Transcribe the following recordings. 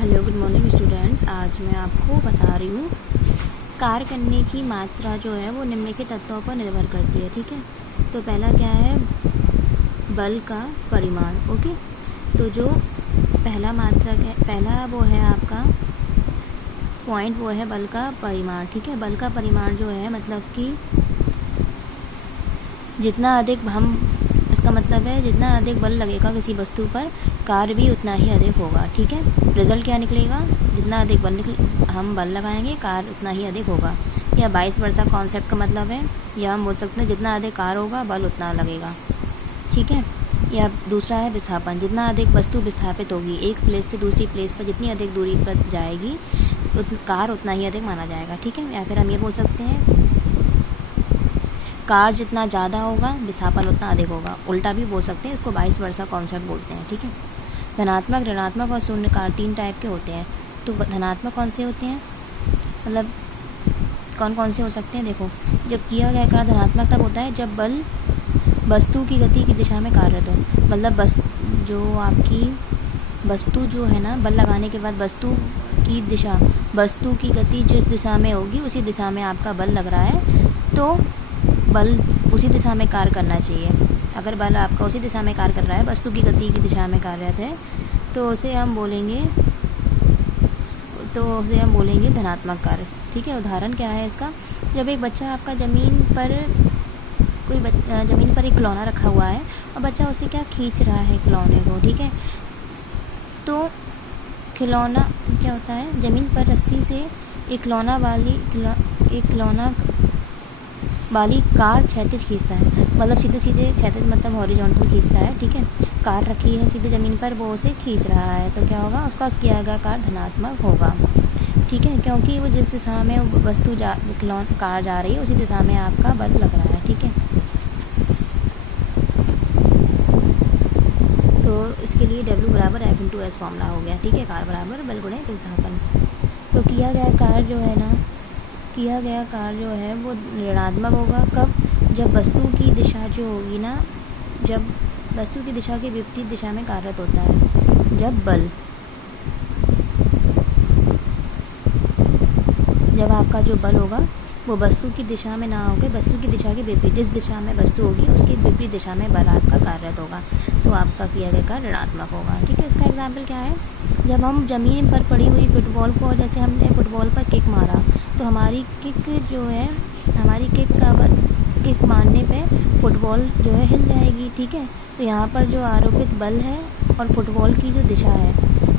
Hello good morning students. आज मैं आपको बता रही हूँ कार्य करने की मात्रा जो है वो निम्नलिखित तत्वों पर निर्भर करती है। ठीक है, तो पहला क्या है, बल का परिमाण। ओके, तो जो पहला मात्रा पहला वो है आपका पॉइंट, वो है बल का परिमाण। ठीक है, बल का परिमाण जो है मतलब कि जितना अधिक हम, इसका मतलब है जितना अधिक बल लगेगा किसी वस्तु पर कार्य भी उतना ही अधिक होगा। ठीक है, रिजल्ट क्या निकलेगा, जितना अधिक हम बल लगाएंगे कार्य उतना ही अधिक होगा। या 22 वर्षा कॉन्सेप्ट का मतलब है, या हम बोल सकते हैं जितना अधिक कार्य होगा बल उतना लगेगा। ठीक है, या दूसरा है विस्थापन, जितना अधिक वस्तु विस्थापित होगी एक प्लेस से दूसरी प्लेस पर, जितनी अधिक दूरी पर जाएगी कार्य उतना ही अधिक माना जाएगा। ठीक है, या फिर हम ये बोल सकते हैं कार्य जितना ज़्यादा होगा विस्थापन उतना अधिक होगा। उल्टा भी बोल सकते हैं, इसको 22 वर्षा कॉन्सेप्ट बोलते हैं। ठीक है, धनात्मक, ऋणात्मक और शून्य कार्य 3 टाइप के होते हैं। तो धनात्मक कौन से होते हैं, मतलब कौन कौन से हो सकते हैं। देखो, जब किया गया कार्य धनात्मक तब होता है जब बल वस्तु की गति की दिशा में कार्यरत हो। मतलब जो आपकी वस्तु जो है ना, बल लगाने के बाद वस्तु की दिशा, वस्तु की गति जिस दिशा में होगी उसी दिशा में आपका बल लग रहा है, तो बल उसी दिशा में कार्य करना चाहिए। अगर बल आपका उसी दिशा में कार्य कर रहा है, वस्तु की गति की दिशा में कार्यरत है, तो उसे हम बोलेंगे धनात्मक कार्य। ठीक है, उदाहरण क्या है इसका, जब एक बच्चा आपका ज़मीन पर एक खिलौना रखा हुआ है और बच्चा उसे क्या खींच रहा है खिलौने को। ठीक है, तो खिलौना क्या होता है, ज़मीन पर रस्सी से एक खिलौना वाली कार क्षैतिज खींचता है, मतलब सीधे क्षैतिज मतलब हॉरिजॉन्टल खींचता है। ठीक है, कार रखी है सीधे ज़मीन पर, वो उसे खींच रहा है, तो क्या होगा, उसका किया गया कार्य धनात्मक होगा। ठीक है, क्योंकि वो जिस दिशा में वस्तु कार जा रही है उसी दिशा में आपका बल लग रहा है। ठीक है, तो इसके लिए W बराबर F/S फॉर्मूला हो गया। ठीक है, कार्य बराबर बल गुणे विस्थापन। तो किया गया कार्य जो है वो ऋणात्मक होगा। कब, जब वस्तु की दिशा जो होगी ना, जब वस्तु की दिशा के विपरीत दिशा में कार्यरत होता है। जब आपका जो बल होगा वो वस्तु की दिशा में ना होकर वस्तु की दिशा के विपरीत, जिस दिशा में वस्तु होगी उसके विपरीत दिशा में बल आपका कार्यरत होगा, तो आपका किया गया कार्य ऋणात्मक होगा। ठीक है, इसका एग्जाम्पल क्या है, जब हम ज़मीन पर पड़ी हुई फुटबॉल को, जैसे हमने फुटबॉल पर किक मारा, तो हमारी किक मारने पे फुटबॉल जो है हिल जाएगी। ठीक है, तो यहाँ पर जो आरोपित बल है और फुटबॉल की जो दिशा है,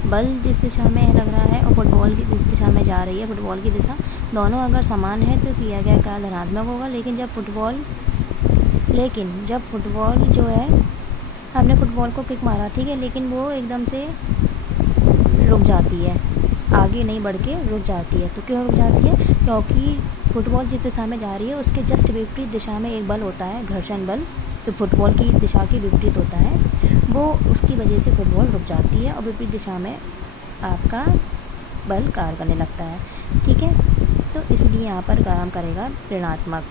बल जिस दिशा में लग रहा है और फुटबॉल की जिस दिशा में जा रही है, फुटबॉल की दिशा दोनों अगर समान है तो किया गया कार्य धनात्मक होगा। लेकिन जब फुटबॉल जो है, हमने फुटबॉल को किक मारा, ठीक है, लेकिन वो एकदम से रुक जाती है, आगे नहीं बढ़ के रुक जाती है। तो क्यों रुक जाती है, क्योंकि फुटबॉल जिस दिशा में जा रही है उसके जस्ट विपरीत दिशा में एक बल होता है, घर्षण बल, तो फुटबॉल की दिशा के विपरीत होता है, वो उसकी वजह से फुटबॉल रुक जाती है और विपरीत दिशा में आपका बल कार्य करने लगता है। ठीक है, तो इसलिए यहाँ पर काम करेगा ऋणात्मक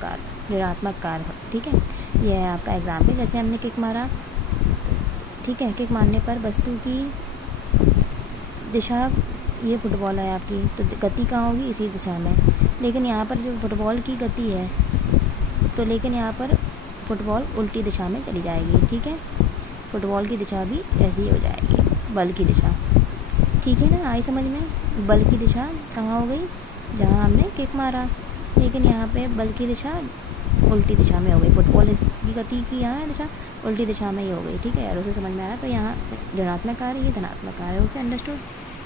कार्य। ठीक है, यह है आपका एग्जाम्पल। जैसे हमने किक मारा, ठीक है, किक मारने पर वस्तु की दिशा, ये फुटबॉल है आपकी, तो गति कहाँ होगी, इसी दिशा में। लेकिन यहाँ पर जो फुटबॉल की गति है, तो लेकिन यहाँ पर फुटबॉल उल्टी दिशा में चली जाएगी। ठीक है, फुटबॉल की दिशा भी ऐसी हो जाएगी, बल की दिशा। ठीक है ना, आई समझ में, बल की दिशा कहाँ हो गई, जहाँ हमने किक मारा, लेकिन यहाँ पे बल की दिशा उल्टी दिशा में हो गई, फुटबॉल की गति की यहाँ दिशा उल्टी दिशा में ही हो गई। ठीक है, यार उसे समझ में आ रहा, तो यहाँ ऋणात्मक कार्य, ये धनात्मक कार्य। Okay, understood.